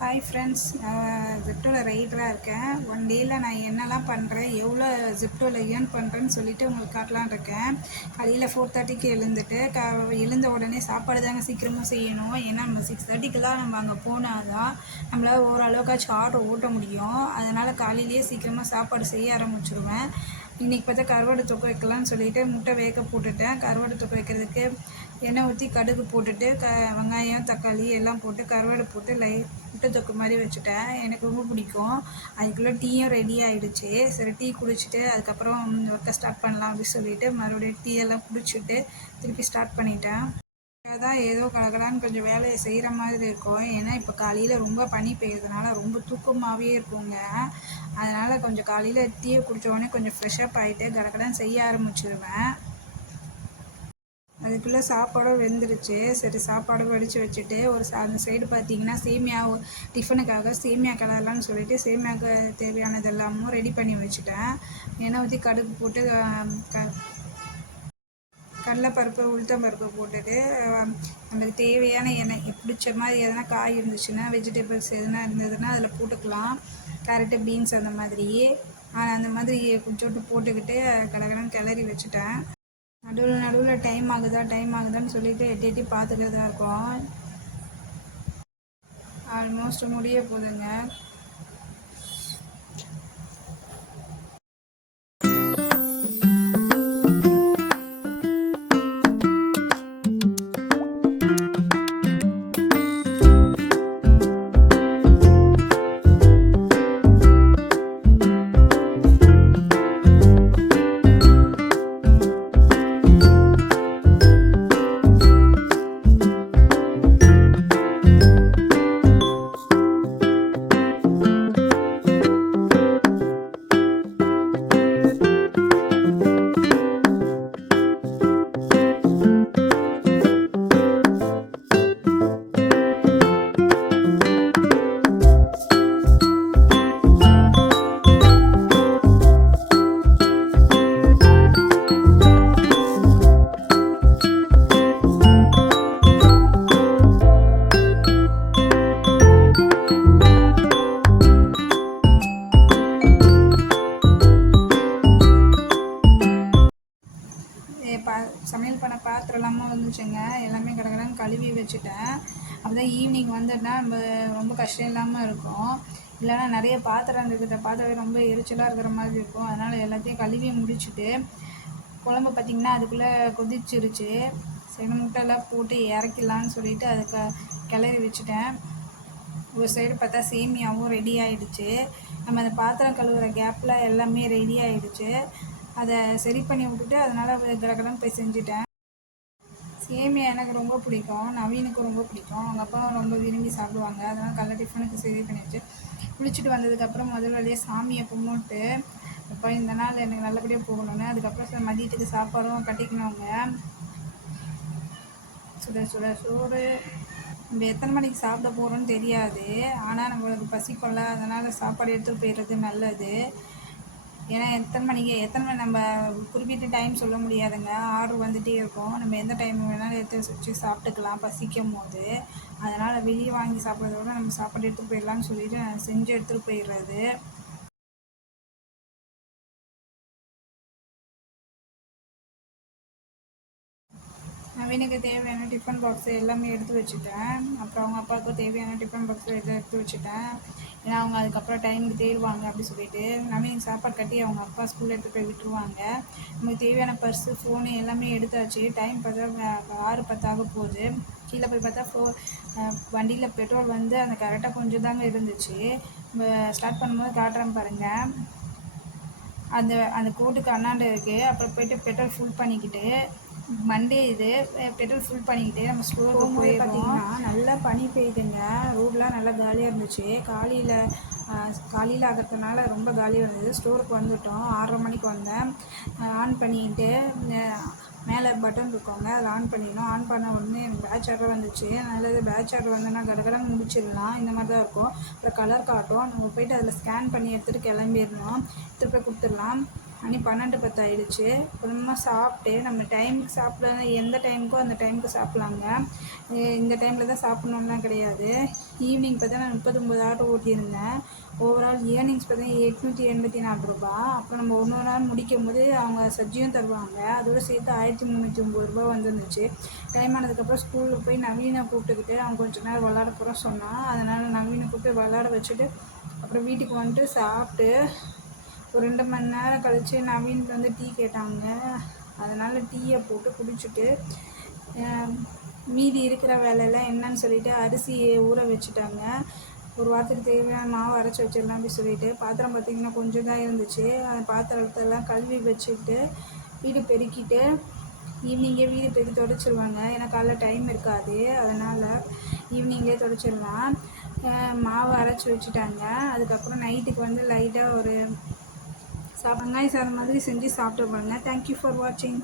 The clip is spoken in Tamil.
ஹாய் ஃப்ரெண்ட்ஸ், நான் ஜிப்டோவில் ரைடராக இருக்கேன். ஒன் டேயில் நான் என்னெல்லாம் பண்ணுறேன், எவ்வளோ ஜிப்டோவில் ஏர்ன் பண்ணுறேன்னு சொல்லிவிட்டு உங்களுக்கு காட்டலான் இருக்கேன். காலையில் 4:30க்கு எழுந்துட்டு எழுந்த உடனே சாப்பாடு தாங்க சீக்கிரமாக செய்யணும். ஏன்னா நம்ம 6:30க்கெல்லாம் நம்ம அங்கே போனால் தான் நம்மளால் ஓரளவுக்காச்சும் ஆர்டர் ஓட்ட முடியும். அதனால் காலையிலேயே சீக்கிரமாக சாப்பாடு செய்ய ஆரம்பிச்சிடுவேன். இன்றைக்கி பார்த்தா கருவாடு தொக்கு வைக்கலான்னு சொல்லிவிட்டு முட்டை வேக போட்டுட்டேன். கருவாடு தொக்கு வைக்கிறதுக்கு எண்ணெய் ஊற்றி கடுகு போட்டுட்டு வெங்காயம் தக்காளி எல்லாம் போட்டு கருவாடு போட்டு முட்டை தொக்கு மாதிரி வச்சுட்டேன். எனக்கு ரொம்ப பிடிக்கும். அதுக்குள்ளே டீயும் ரெடி ஆகிடுச்சு. சரி, டீ குடிச்சிட்டு அதுக்கப்புறம் ஒர்க்கை ஸ்டார்ட் பண்ணலாம் அப்படின்னு சொல்லிட்டு மறுபடியும் டீ எல்லாம் குடிச்சிட்டு திருப்பி ஸ்டார்ட் பண்ணிட்டேன். தான் ஏதோ கடகடான்னு கொஞ்சம் வேலையை செய்கிற மாதிரி இருக்கும். ஏன்னா இப்போ காலையில் ரொம்ப பனி பெய்யறதுனால ரொம்ப தூக்கமாகவே இருக்குங்க. அதனால் கொஞ்சம் காலையில் டீயை குடித்தோடனே கொஞ்சம் ஃப்ரெஷ்அப் ஆகிட்டு கடகடான்னு செய்ய ஆரம்பிச்சிடுவேன். அதுக்குள்ளே சாப்பாடும் வெந்துருச்சு. சரி, சாப்பாடும் வடித்து வச்சுட்டு அந்த சைடு பார்த்திங்கன்னா சேமியா டிஃபனுக்காக சேமியா கிளறலான்னு சொல்லிட்டு சேமியாவுக்கு தேவையானது எல்லாமும் ரெடி பண்ணி வச்சுட்டேன். எண்ணெய் ஊற்றி கடுகு போட்டு கடலைப்பருப்பு உளுத்தம்பருப்பு போட்டுட்டு நமக்கு தேவையான எண்ணெய் பிடிச்ச மாதிரி எதனா காய் இருந்துச்சுன்னா வெஜிடபிள்ஸ் எதனா இருந்ததுன்னா அதில் போட்டுக்கலாம். கேரட்டு பீன்ஸ் அந்த மாதிரி கொஞ்சோண்டு போட்டுக்கிட்டு கடகடன்னு கிளறி வச்சுட்டேன். நடுவில் டைம் ஆகுதான்னு சொல்லிட்டு எட்டி பார்த்துட்டு தான் இருக்கோம். ஆல்மோஸ்ட் முடிய போகுதுங்க. சமையல் பண்ண பாத்திரம் எல்லாமே வந்துச்சுங்க. எல்லாமே கடகடன்னு கழுவி வச்சுட்டேன். அப்போ தான் ஈவினிங் வந்துன்னா நம்ம ரொம்ப கஷ்டம் இல்லாமல் இருக்கும். இல்லைன்னா நிறைய பாத்திரம் இருக்கிற பாத்திரம் ரொம்ப எரிச்சலாக இருக்கிற மாதிரி இருக்கும். அதனால் எல்லாத்தையும் கழுவி முடிச்சுட்டு குழம்பு பார்த்திங்கன்னா அதுக்குள்ளே கொதிச்சிருச்சு. சரி, முட்டையெல்லாம் போட்டு இறக்கிடலான்னு சொல்லிட்டு அதை கிளறி வச்சுட்டேன். ஒரு சைடு பார்த்தா சேமியாவும் ரெடி ஆகிடுச்சு. நம்ம அந்த பாத்திரம் கழுவுற கேப்பில் எல்லாமே ரெடி ஆகிடுச்சு. அதை சரி பண்ணி விட்டுட்டு அதனால் கடகடன்னு போய் செஞ்சுட்டேன். சேமியா எனக்கு ரொம்ப பிடிக்கும், நவீனுக்கு ரொம்ப பிடிக்கும். அவங்க அப்பாவும் ரொம்ப விரும்பி சாப்பிடுவாங்க. அதனால் காலைல டிஃபனுக்கு சரி பண்ணிவிட்டு குளிச்சுட்டு வந்ததுக்கப்புறம் முதல் வழியாக சாமியை கும்பிட்டு இப்போ இந்த நாள் எனக்கு நல்லபடியாக போகணுன்னு அதுக்கப்புறம் மதியத்துக்கு சாப்பாடும் கட்டிக்கணுங்க. சுட சுட சோறு. நம்ம எத்தனை மணிக்கு சாப்பிட போகிறோன்னு தெரியாது, ஆனால் நம்மளுக்கு பசிக்கொள்ள, அதனால் சாப்பாடு எடுத்துகிட்டு போயிடுறது நல்லது. ஏன்னா எத்தனை மணி நம்ம குறிப்பிட்ட டைம் சொல்ல முடியாதுங்க. ஆர்டர் வந்துகிட்டே இருக்கும். நம்ம எந்த டைம் வேணாலும் எடுத்து வச்சு சாப்பிட்டுக்கலாம் பசிக்கும் போது. அதனால் வெளியே வாங்கி சாப்பிட்றத விட நம்ம சாப்பாடு எடுத்துகிட்டு போயிடலான்னு சொல்லிட்டு செஞ்சு எடுத்துகிட்டு போயிடுறது. நவீனுக்கு தேவையான டிஃபன் பாக்ஸு எல்லாமே எடுத்து வச்சுட்டேன். அப்புறம் அவங்க அப்பாவுக்கும் தேவையான டிஃபன் பாக்ஸு எடுத்து வச்சுட்டேன். ஏன்னா அவங்க அதுக்கப்புறம் டைமுக்கு தேடுவாங்க அப்படி சொல்லிட்டு நவீனுக்கு சாப்பாடு கட்டி அவங்க அப்பா ஸ்கூலில் எடுத்து போய் விட்டுருவாங்க. நமக்கு தேவையான பர்ஸு ஃபோனு எல்லாமே எடுத்தாச்சு. டைம் பார்த்தா 6:10 போகுது. கீழே போய் பார்த்தா வண்டியில் பெட்ரோல் வந்து அந்த கரெக்டாக கொஞ்சம் தாங்க இருந்துச்சு. நம்ம ஸ்டார்ட் பண்ணும்போது காட்டுறேன் பாருங்கள். அந்த கோட்டுக்கு அண்ணாண்டு இருக்குது. அப்புறம் போய்ட்டு பெட்ரோல் ஃபுல் பண்ணிக்கிட்டு மண்டே பெட்ரோல் ஃபுல் பண்ணிக்கிட்டு நம்ம ஸ்டோருக்கு போய் பார்த்திங்கன்னா நல்லா பனி பெய்யுதுங்க. ரோடெலாம் நல்லா காலியாக இருந்துச்சு. காலையில் ஆகிறதுனால ரொம்ப காலியாக இருந்தது. ஸ்டோருக்கு வந்துவிட்டோம். 6:30 மணிக்கு வந்தேன். ஆன் பண்ணிக்கிட்டு மேலே பட்டன் இருக்கோங்க, அதை ஆன் பண்ணிடணும். ஆன் பண்ண உடனே எனக்கு பேட்ச் ஆர்டர் வந்துச்சு. நல்லது, பேட்ச் ஆர்டர் வந்தோன்னா கடகடன்னு முடிச்சிடலாம். இந்த மாதிரி தான் இருக்கும். அப்புறம் கலர் காட்டும். நம்ம போய்ட்டு அதில் ஸ்கேன் பண்ணி எடுத்துகிட்டு கிளம்பிடணும். எடுத்துகிட்டு போய் கொடுத்துடலாம். மணி 12:10 ஆயிடுச்சு. அப்புறமா சாப்பிட்டு நம்ம டைமுக்கு சாப்பிட எந்த டைமுக்கோ அந்த டைமுக்கு சாப்பிட்லாங்க. இந்த டைமில் தான் சாப்பிட்ணுன்லாம் கிடையாது. ஈவினிங் பார்த்தா நான் 39 ஆர்டர் ஓட்டியிருந்தேன். ஓவரால் ஏர்னிங்ஸ் பார்த்தா ரூ. 884. அப்புறம் நம்ம ஒரு நாள் முடிக்கும் போது அவங்க சஜ்ஜியும் தருவாங்க. அதோடு சேர்த்து ரூ. 1309 வந்துருந்துச்சு. டைம் ஆனதுக்கப்புறம் ஸ்கூலில் போய் நவீனை கூப்பிட்டுக்கிட்டு அவன் கொஞ்ச நேரம் விளாட போகிற சொன்னான். அதனால் நவீனை கூப்பிட்டு விளாட வச்சுட்டு அப்புறம் வீட்டுக்கு வந்துட்டு சாப்பிட்டு ஒரு 2 மணி நேரம் கழித்து நவீன் வந்து டீ கேட்டாங்க. அதனால் டீயை போட்டு குடிச்சிட்டு மீதி இருக்கிற வேலையெல்லாம் என்னன்னு சொல்லிவிட்டு அரிசியை ஊற வச்சுட்டாங்க. ஒரு வாரத்துக்கு தேவையான மாவு அரைச்சி வச்சிடலாம் அப்படி சொல்லிட்டு. பாத்திரம் பார்த்திங்கன்னா கொஞ்சம் தான் இருந்துச்சு. அந்த பாத்திரத்தெல்லாம் கழுவி வச்சுக்கிட்டு வீடு பெருக்கிட்டு ஈவினிங்கே வீடு பெருக்கி துடைச்சிருவாங்க. ஏன்னா காலைல டைம் இருக்காது. அதனால் ஈவினிங்கே துடைச்சிடலாம். மாவு அரைச்சி வச்சுட்டாங்க. அதுக்கப்புறம் நைட்டுக்கு வந்து லைட்டாக ஒரு வெங்காய சாதம் மாதிரி செஞ்சு சாப்பிட்டு பாருங்க. தேங்க்யூ ஃபார் வாட்சிங்.